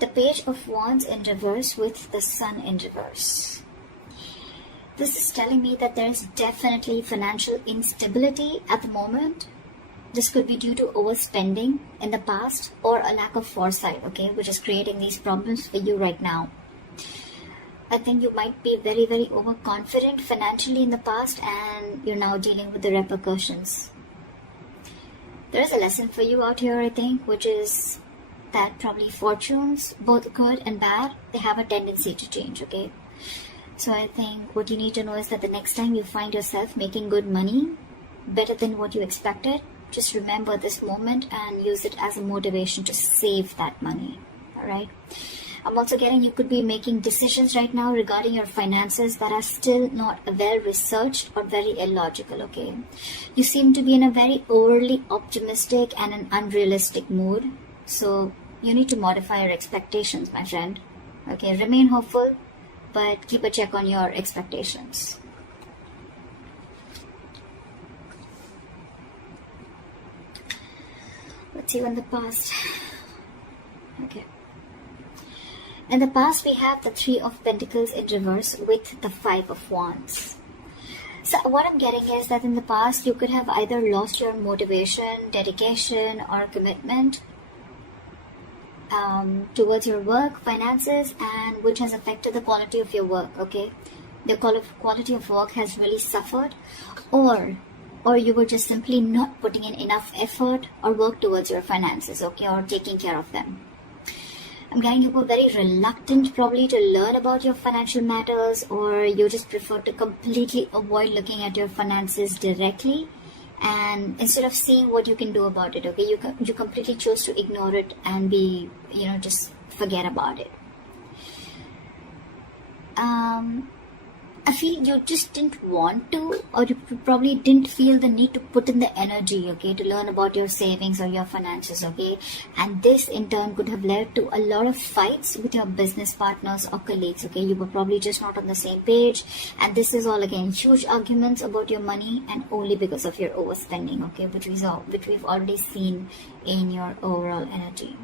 the Page of Wands in reverse with the Sun in reverse. This is telling me that there is definitely financial instability at the moment. This could be due to overspending in the past or a lack of foresight, okay, which is creating these problems for you right now. I think you might be very, very overconfident financially in the past, and you're now dealing with the repercussions. There is a lesson for you out here, I think, which is that probably fortunes, both good and bad, they have a tendency to change, okay? So I think what you need to know is that the next time you find yourself making good money, better than what you expected, just remember this moment and use it as a motivation to save that money, all right? I'm also getting you could be making decisions right now regarding your finances that are still not well researched or very illogical, okay? You seem to be in a very overly optimistic and an unrealistic mood. So you need to modify your expectations, my friend. Okay, remain hopeful, but keep a check on your expectations. Let's see in the past. Okay. In the past, we have the Three of Pentacles in reverse with the Five of Wands. So what I'm getting is that in the past, you could have either lost your motivation, dedication, or commitment towards your work, finances, and which has affected the quality of your work, okay? The quality of work has really suffered, or you were just simply not putting in enough effort or work towards your finances, okay, or taking care of them. I'm getting you were very reluctant probably to learn about your financial matters, or you just prefer to completely avoid looking at your finances directly, and instead of seeing what you can do about it, okay, you completely chose to ignore it and be, just forget about it. I feel you just didn't want to, or you probably didn't feel the need to put in the energy, okay, to learn about your savings or your finances, okay? And this in turn could have led to a lot of fights with your business partners or colleagues, okay? You were probably just not on the same page, and this is all again huge arguments about your money, and only because of your overspending, okay, which we've already seen in your overall energy.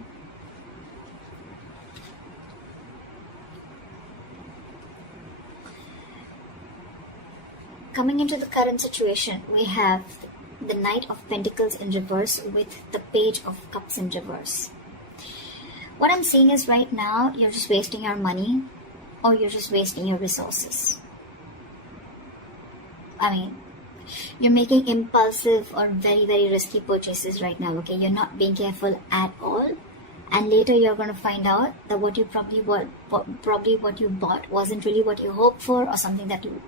Coming into the current situation, we have the Knight of Pentacles in reverse with the Page of Cups in reverse. What I'm seeing is right now, you're just wasting your money, or you're just wasting your resources. I mean, you're making impulsive or very, very risky purchases right now, okay? You're not being careful at all. And later you're going to find out that what you probably bought wasn't really what you hoped for, or something that you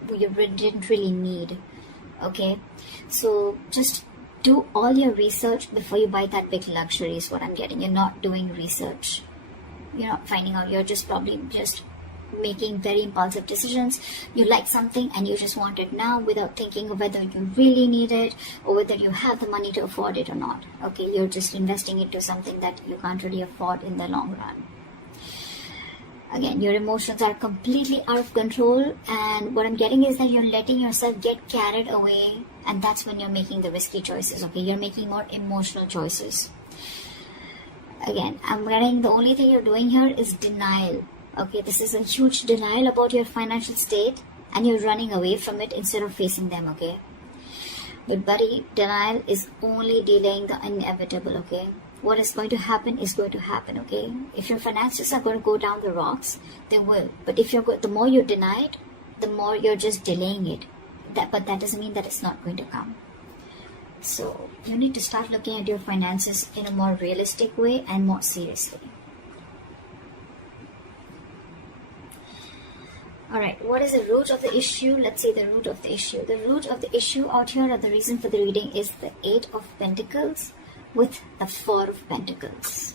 didn't really need. Okay, so just do all your research before you buy that big luxury is what I'm getting. You're not doing research. You're not finding out. You're just probably just making very impulsive decisions. You like something and you just want it now without thinking of whether you really need it or whether you have the money to afford it or not. Okay, you're just investing into something that you can't really afford in the long run. Again, your emotions are completely out of control, and what I'm getting is that you're letting yourself get carried away, and that's when you're making the risky choices. Okay, you're making more emotional choices. Again, I'm getting the only thing you're doing here is denial. Okay, this is a huge denial about your financial state, and you're running away from it instead of facing them, okay? But buddy, denial is only delaying the inevitable, okay? What is going to happen is going to happen, okay? If your finances are going to go down the rocks, they will. But if the more you deny it, the more you're just delaying it. But that doesn't mean that it's not going to come. So you need to start looking at your finances in a more realistic way and more seriously. Alright, what is the root of the issue? Let's see the root of the issue. The root of the issue out here, or the reason for the reading, is the Eight of Pentacles with the Four of Pentacles.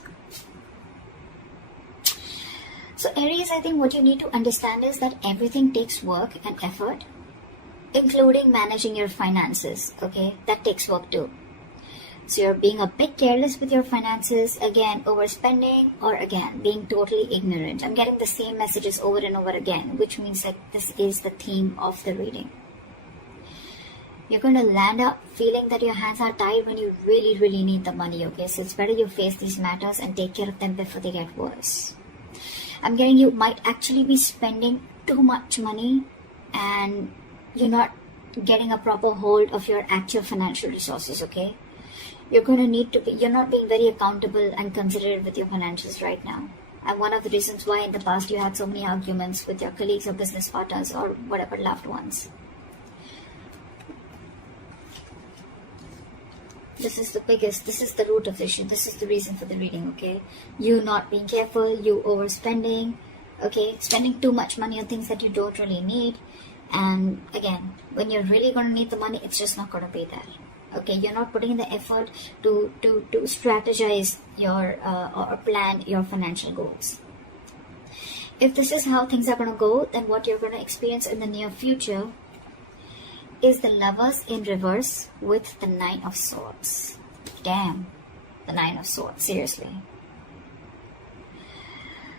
So Aries, I think what you need to understand is that everything takes work and effort, including managing your finances, okay? That takes work too. So you're being a bit careless with your finances, again, overspending, or again, being totally ignorant. I'm getting the same messages over and over again, which means like this is the theme of the reading. You're going to land up feeling that your hands are tied when you really, really need the money, okay? So it's better you face these matters and take care of them before they get worse. I'm getting you might actually be spending too much money and you're not getting a proper hold of your actual financial resources, okay? You're going to need to be, you're not being very accountable and considerate with your financials right now. And one of the reasons why in the past you had so many arguments with your colleagues or business partners or whatever loved ones. This is the root of the issue. This is the reason for the reading, okay? You not being careful, you overspending, okay? Spending too much money on things that you don't really need. And again, when you're really going to need the money, it's just not going to be there. Okay, you're not putting in the effort to strategize your or plan your financial goals. If this is how things are going to go, then what you're going to experience in the near future is the Lovers in reverse with the Nine of Swords. Damn, the Nine of Swords, seriously.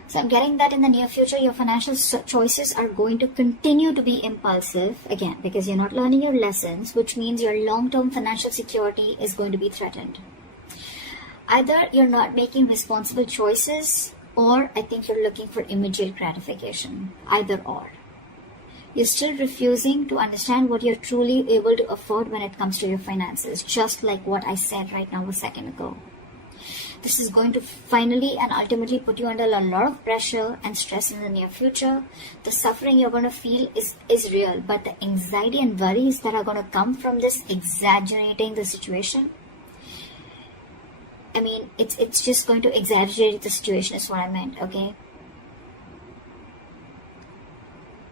So I'm getting that in the near future, your financial choices are going to continue to be impulsive, again, because you're not learning your lessons, which means your long-term financial security is going to be threatened. Either you're not making responsible choices, or I think you're looking for immediate gratification. Either or. You're still refusing to understand what you're truly able to afford when it comes to your finances, just like what I said right now a second ago. This is going to finally and ultimately put you under a lot of pressure and stress in the near future. The suffering you're going to feel is real, but the anxiety and worries that are going to come from this exaggerating the situation, I mean, it's just going to exaggerate the situation is what I meant, okay?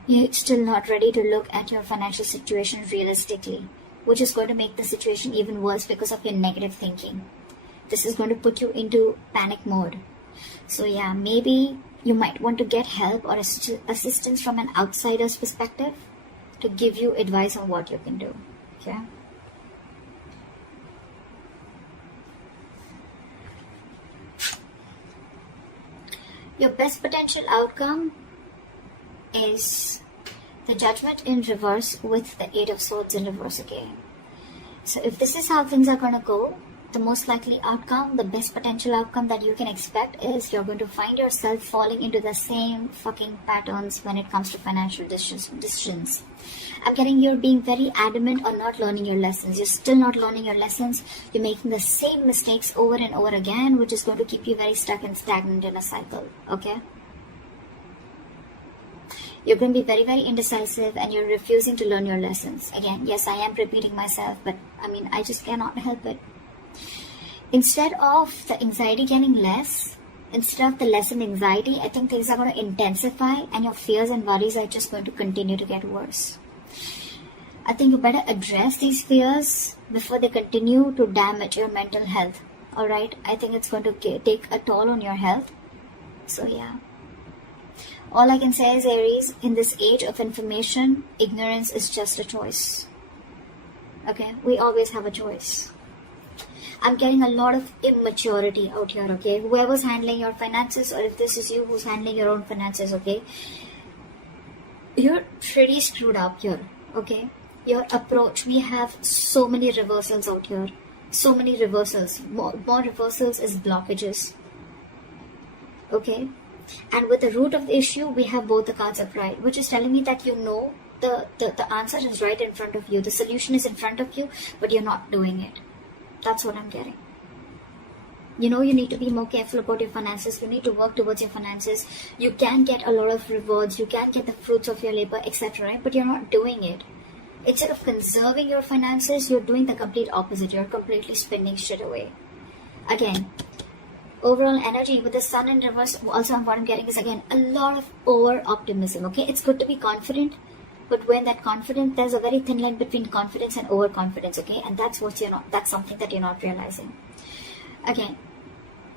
You're still not ready to look at your financial situation realistically, which is going to make the situation even worse because of your negative thinking. This is going to put you into panic mode. So yeah, maybe you might want to get help or assistance from an outsider's perspective to give you advice on what you can do. Okay? Your best potential outcome is the Judgment in reverse with the Eight of Swords in reverse again. So if this is how things are going to go, the most likely outcome, the best potential outcome that you can expect is you're going to find yourself falling into the same fucking patterns when it comes to financial decisions. I'm getting you're being very adamant on not learning your lessons. You're still not learning your lessons. You're making the same mistakes over and over again, which is going to keep you very stuck and stagnant in a cycle. Okay? You're going to be very, very indecisive and you're refusing to learn your lessons. Again, yes, I am repeating myself, but I mean, I just cannot help it. Instead of the anxiety getting less, instead of the lessened anxiety, I think things are going to intensify and your fears and worries are just going to continue to get worse. I think you better address these fears before they continue to damage your mental health. Alright? I think it's going to take a toll on your health. So yeah. All I can say is, Aries, in this age of information, ignorance is just a choice. Okay? We always have a choice. I'm getting a lot of immaturity out here, okay? Whoever's handling your finances, or if this is you who's handling your own finances, okay? You're pretty screwed up here, okay? Your approach, we have so many reversals out here. So many reversals. More reversals is blockages. Okay? And with the root of the issue, we have both the cards upright, which is telling me that you know the answer is right in front of you. The solution is in front of you, but you're not doing it. That's what I'm getting. You know you need to be more careful about your finances. You need to work towards your finances. You can get a lot of rewards. You can get the fruits of your labor, etc. Right? But you're not doing it. Instead of conserving your finances, you're doing the complete opposite. You're completely spending shit away. Again, overall energy with the Sun in reverse, also what I'm getting is, again, a lot of over-optimism. Okay, it's good to be confident. But when that confidence, there's a very thin line between confidence and overconfidence, okay? And that's something that you're not realizing. Again,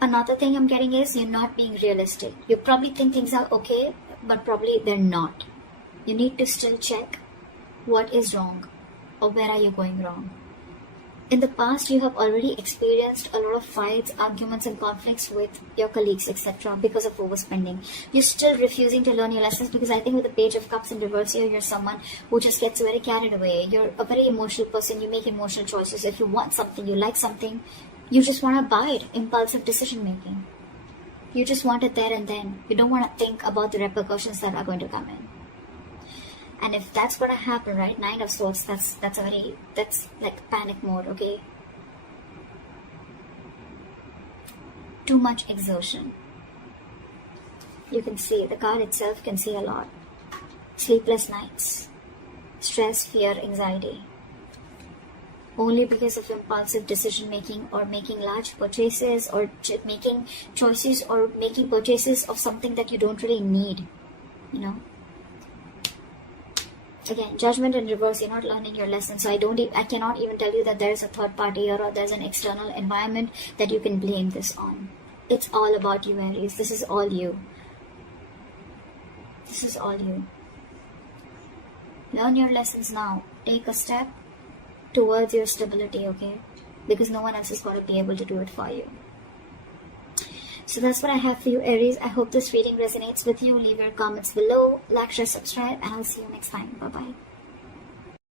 another thing I'm getting is you're not being realistic. You probably think things are okay, but probably they're not. You need to still check what is wrong or where are you going wrong. In the past, you have already experienced a lot of fights, arguments and conflicts with your colleagues, etc. because of overspending. You're still refusing to learn your lessons because I think with the Page of Cups in reverse here, you're someone who just gets very carried away. You're a very emotional person. You make emotional choices. If you want something, you like something, you just want to buy it. Impulsive decision making. You just want it there and then. You don't want to think about the repercussions that are going to come in. And if that's going to happen, right, 9 of Swords, that's like panic mode, okay? Too much exertion. You can see, the card itself can see a lot. Sleepless nights. Stress, fear, anxiety. Only because of impulsive decision making, or making large purchases, or making choices, or making purchases of something that you don't really need, you know. Again, Judgment in reverse. You're not learning your lesson. So I cannot even tell you that there's a third party here, or there's an external environment that you can blame this on. It's all about you, Aries. This is all you. This is all you. Learn your lessons now. Take a step towards your stability, okay? Because no one else is going to be able to do it for you. So that's what I have for you, Aries. I hope this reading resonates with you. Leave your comments below, like, share, subscribe, and I'll see you next time. Bye-bye.